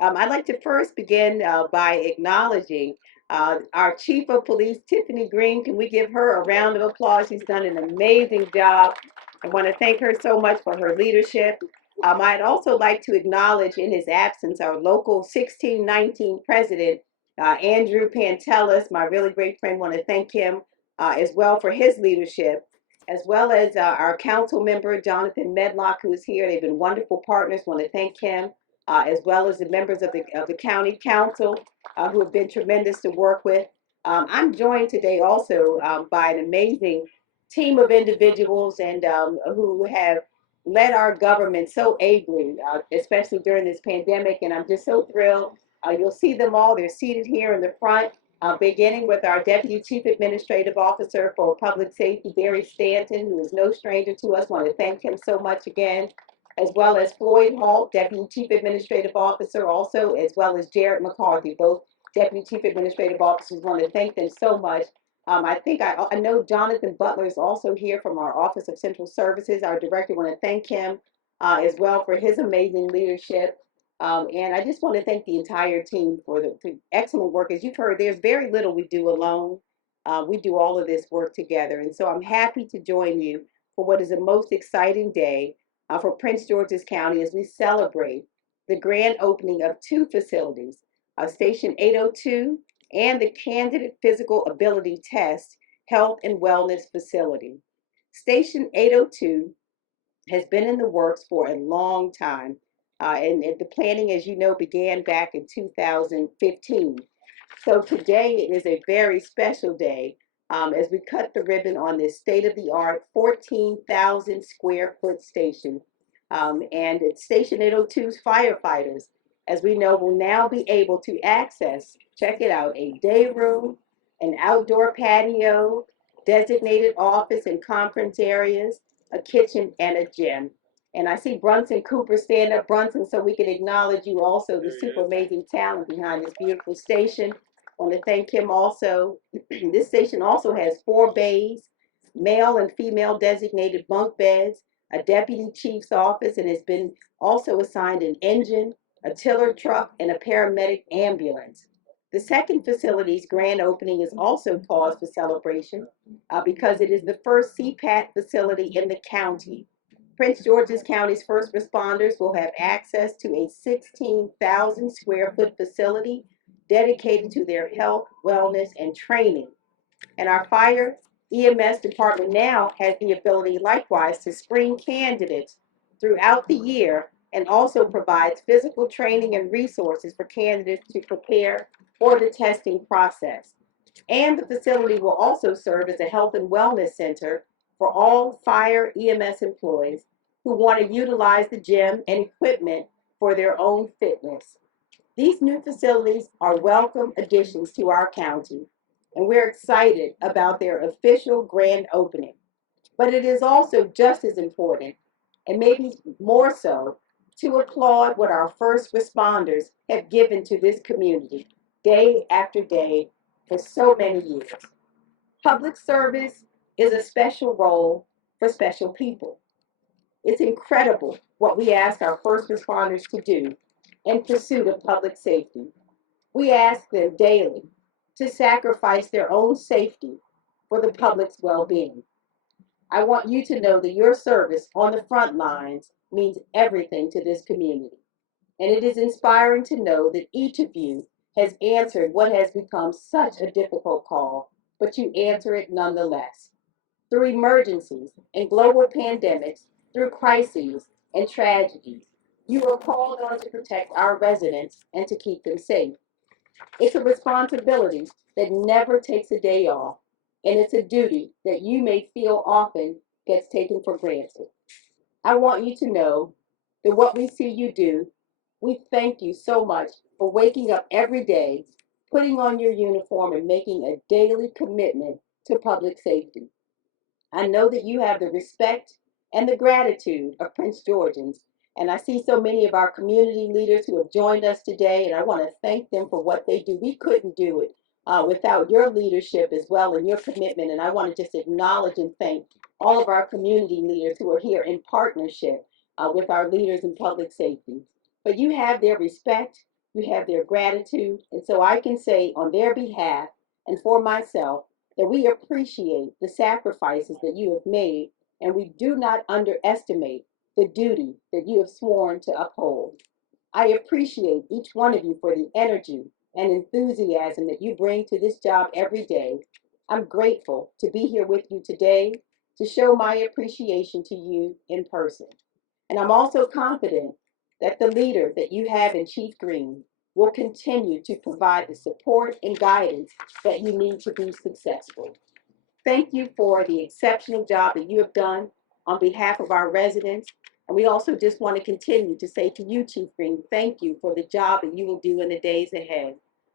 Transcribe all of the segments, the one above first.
I'd like to first begin by acknowledging our Chief of Police, Tiffany Green. Can we give her a round of applause? She's done an amazing job. I want to thank her so much for her leadership. I'd also like to acknowledge in his absence our local 1619 president, Andrew Pantelis, my really great friend. Want to thank him as well for his leadership, as well as our council member, Jonathan Medlock, who's here. They've been wonderful partners. Want to thank him as well as the members of the county council who have been tremendous to work with. I'm joined today also by an amazing team of individuals and who have led our government so ably, especially during this pandemic. And I'm just so thrilled. You'll see them all. They're seated here in the front, beginning with our Deputy Chief Administrative Officer for Public Safety, Barry Stanton, who is no stranger to us. Want to thank him so much again, as well as Floyd Hall, Deputy Chief Administrative Officer, also, as well as Jared McCarthy, both Deputy Chief Administrative Officers. Want to thank them so much. I know Jonathan Butler is also here from our Office of Central Services. Our director, want to thank him as well for his amazing leadership. And I just want to thank the entire team for the excellent work. As you've heard, there's very little we do alone. We do all of this work together. And so I'm happy to join you for what is the most exciting day for Prince George's County as we celebrate the grand opening of two facilities, Station 802 and the Candidate Physical Ability Test Health and Wellness Facility. Station 802 has been in the works for a long time, and the planning, as you know, began back in 2015. So today is a very special day as we cut the ribbon on this state-of-the-art 14,000 square foot station. And it's Station 802's firefighters, as we know, will now be able to access, check it out, a day room, an outdoor patio, designated office and conference areas, a kitchen, and a gym. And I see Brunson Cooper stand up, Brunson, so we can acknowledge you also, the super amazing talent behind this beautiful station. I want to thank him also. This station also has 4 bays, male and female designated bunk beds, a deputy chief's office, and has been also assigned an engine, a tiller truck, and a paramedic ambulance. The second facility's grand opening is also cause for celebration because it is the first CPAT facility in the county. Prince George's County's first responders will have access to a 16,000 square foot facility dedicated to their health, wellness, and training. And our fire EMS department now has the ability, likewise, to screen candidates throughout the year and also provides physical training and resources for candidates to prepare for the testing process. And the facility will also serve as a health and wellness center for all fire EMS employees who want to utilize the gym and equipment for their own fitness. These new facilities are welcome additions to our county, and we're excited about their official grand opening. But it is also just as important, and maybe more so, to applaud what our first responders have given to this community day after day for so many years. Public service is a special role for special people. It's incredible what we ask our first responders to do in pursuit of public safety. We ask them daily to sacrifice their own safety for the public's well being. I want you to know that your service on the front lines means everything to this community. And it is inspiring to know that each of you has answered what has become such a difficult call, but you answer it nonetheless. Through emergencies and global pandemics, through crises and tragedies, you are called on to protect our residents and to keep them safe. It's a responsibility that never takes a day off, and it's a duty that you may feel often gets taken for granted. I want you to know that what we see you do, we thank you so much for waking up every day, putting on your uniform, and making a daily commitment to public safety. I know that you have the respect and the gratitude of Prince Georgians, and I see so many of our community leaders who have joined us today, and I want to thank them for what they do. We couldn't do it without your leadership as well and your commitment, and I want to just acknowledge and thank all of our community leaders who are here in partnership with our leaders in public safety. But you have their respect, You have their gratitude. And so I can say on their behalf and for myself that we appreciate the sacrifices that you have made, and we do not underestimate the duty that you have sworn to uphold. I appreciate each one of you for the energy and enthusiasm that you bring to this job every day. I'm grateful to be here with you today to show my appreciation to you in person. And I'm also confident that the leader that you have in Chief Green will continue to provide the support and guidance that you need to be successful. Thank you for the exceptional job that you have done on behalf of our residents. And we also just want to continue to say to you, Chief Green, thank you for the job that you will do in the days ahead.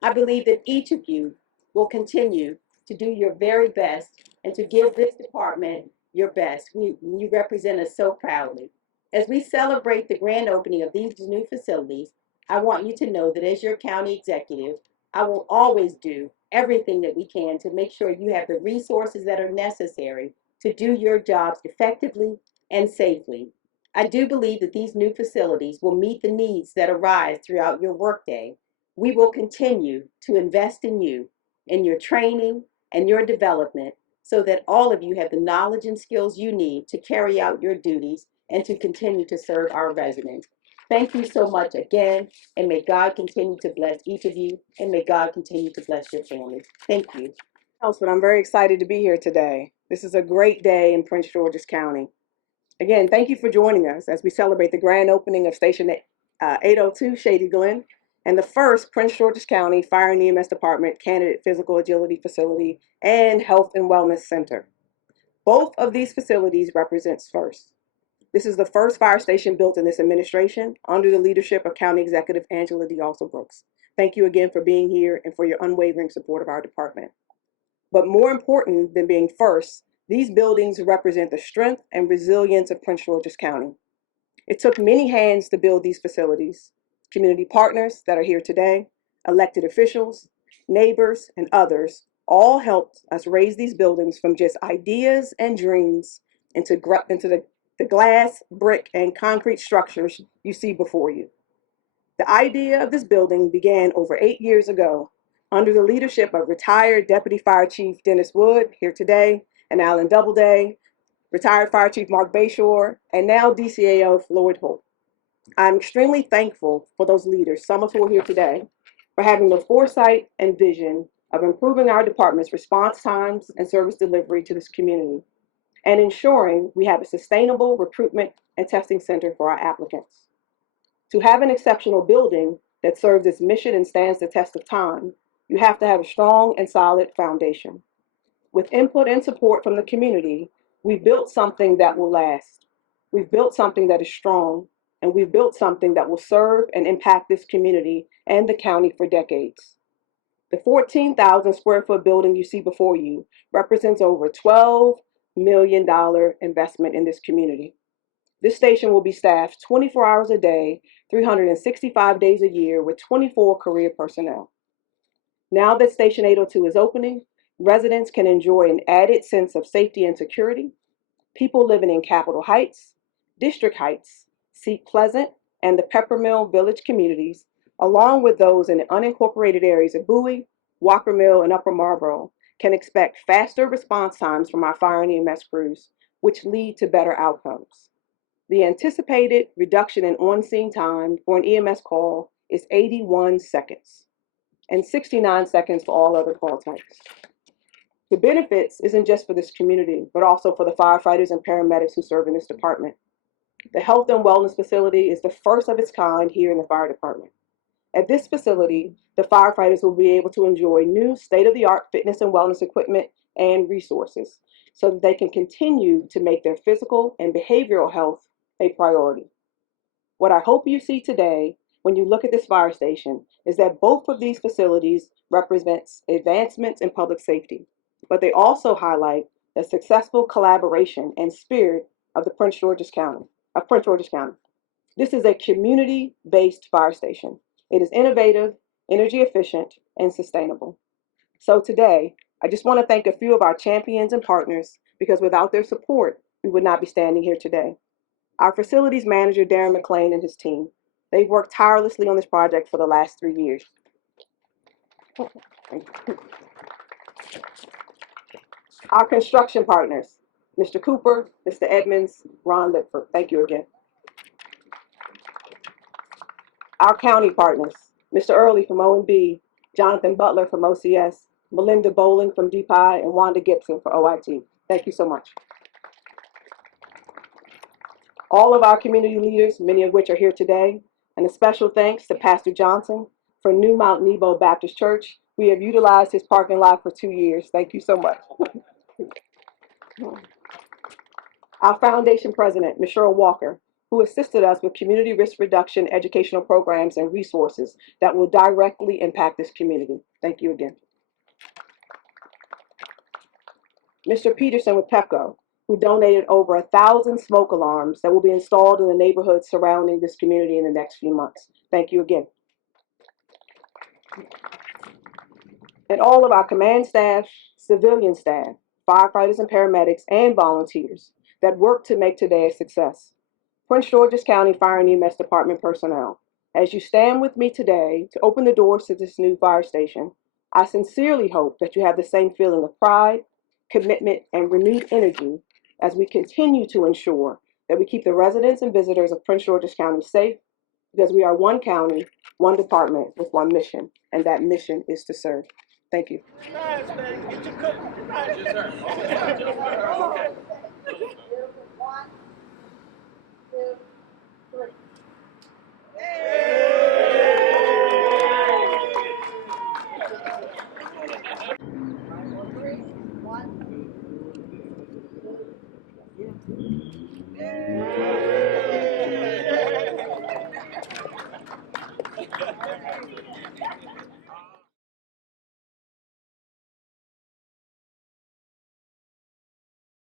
I believe that each of you will continue to do your very best and to give this department your best. You represent us so proudly. As we celebrate the grand opening of these new facilities, I want you to know that as your county executive, I will always do everything that we can to make sure you have the resources that are necessary to do your jobs effectively and safely. I do believe that these new facilities will meet the needs that arise throughout your workday. We will continue to invest in you, in your training and your development, so that all of you have the knowledge and skills you need to carry out your duties and to continue to serve our residents. Thank you so much again, and may God continue to bless each of you, and may God continue to bless your families. Thank you. But I'm very excited to be here today. This is a great day in Prince George's County. Again, thank you for joining us as we celebrate the grand opening of Station 802 Shady Glen and the first Prince George's County Fire and EMS Department Candidate Physical Agility Facility and Health and Wellness Center. Both of these facilities represents first. This is the first fire station built in this administration under the leadership of County Executive Angela D. Brooks. Thank you again for being here and for your unwavering support of our department. But more important than being first, these buildings represent the strength and resilience of Prince George's County. It took many hands to build these facilities. Community partners that are here today, elected officials, neighbors, and others all helped us raise these buildings from just ideas and dreams into the glass, brick, and concrete structures you see before you. The idea of this building began over 8 years ago under the leadership of retired Deputy Fire Chief Dennis Wood, here today, and Alan Doubleday, retired Fire Chief Mark Bayshore, and now DCAO Floyd Holt. I'm extremely thankful for those leaders, some of who are here today, for having the foresight and vision of improving our department's response times and service delivery to this community, and ensuring we have a sustainable recruitment and testing center for our applicants. To have an exceptional building that serves its mission and stands the test of time, you have to have a strong and solid foundation. With input and support from the community, we've built something that will last. We've built something that is strong, and we've built something that will serve and impact this community and the county for decades. The 14,000 square foot building you see before you represents over $12 million investment in this community. This station will be staffed 24 hours a day, 365 days a year with 24 career personnel. Now that Station 802 is opening, residents can enjoy an added sense of safety and security. People living in Capitol Heights, District Heights, Seat Pleasant, and the Peppermill Village communities, along with those in the unincorporated areas of Bowie, Walker Mill, and Upper Marlboro, can expect faster response times from our fire and EMS crews, which lead to better outcomes. The anticipated reduction in on-scene time for an EMS call is 81 seconds and 69 seconds for all other call types. The benefits isn't just for this community, but also for the firefighters and paramedics who serve in this department. The Health and Wellness Facility is the first of its kind here in the fire department. At this facility, the firefighters will be able to enjoy new state-of-the-art fitness and wellness equipment and resources so that they can continue to make their physical and behavioral health a priority. What I hope you see today when you look at this fire station is that both of these facilities represents advancements in public safety, but they also highlight the successful collaboration and spirit of Prince George's County. This is a community-based fire station. It is innovative, energy efficient, and sustainable. So today, I just want to thank a few of our champions and partners because without their support, we would not be standing here today. Our facilities manager, Darren McLean, and his team. They've worked tirelessly on this project for the last 3 years. Our construction partners, Mr. Cooper, Mr. Edmonds, Ron Lipford, thank you again. Our county partners, Mr. Early from O&B, Jonathan Butler from OCS, Melinda Bowling from DPI, and Wanda Gibson for OIT. Thank you so much. All of our community leaders, many of which are here today, and a special thanks to Pastor Johnson for New Mount Nebo Baptist Church. We have utilized his parking lot for 2 years. Thank you so much. Our foundation president, Ms. Cheryl Walker, who assisted us with community risk reduction educational programs and resources that will directly impact this community. Thank you again. Mr. Peterson with PEPCO, who donated over 1,000 smoke alarms that will be installed in the neighborhoods surrounding this community in the next few months. Thank you again. And all of our command staff, civilian staff, firefighters and paramedics, and volunteers that work to make today a success. Prince George's County Fire and EMS Department personnel, as you stand with me today to open the doors to this new fire station, I sincerely hope that you have the same feeling of pride, commitment, and renewed energy as we continue to ensure that we keep the residents and visitors of Prince George's County safe, because we are one county, one department with one mission, and that mission is to serve. Thank you. One, two, three.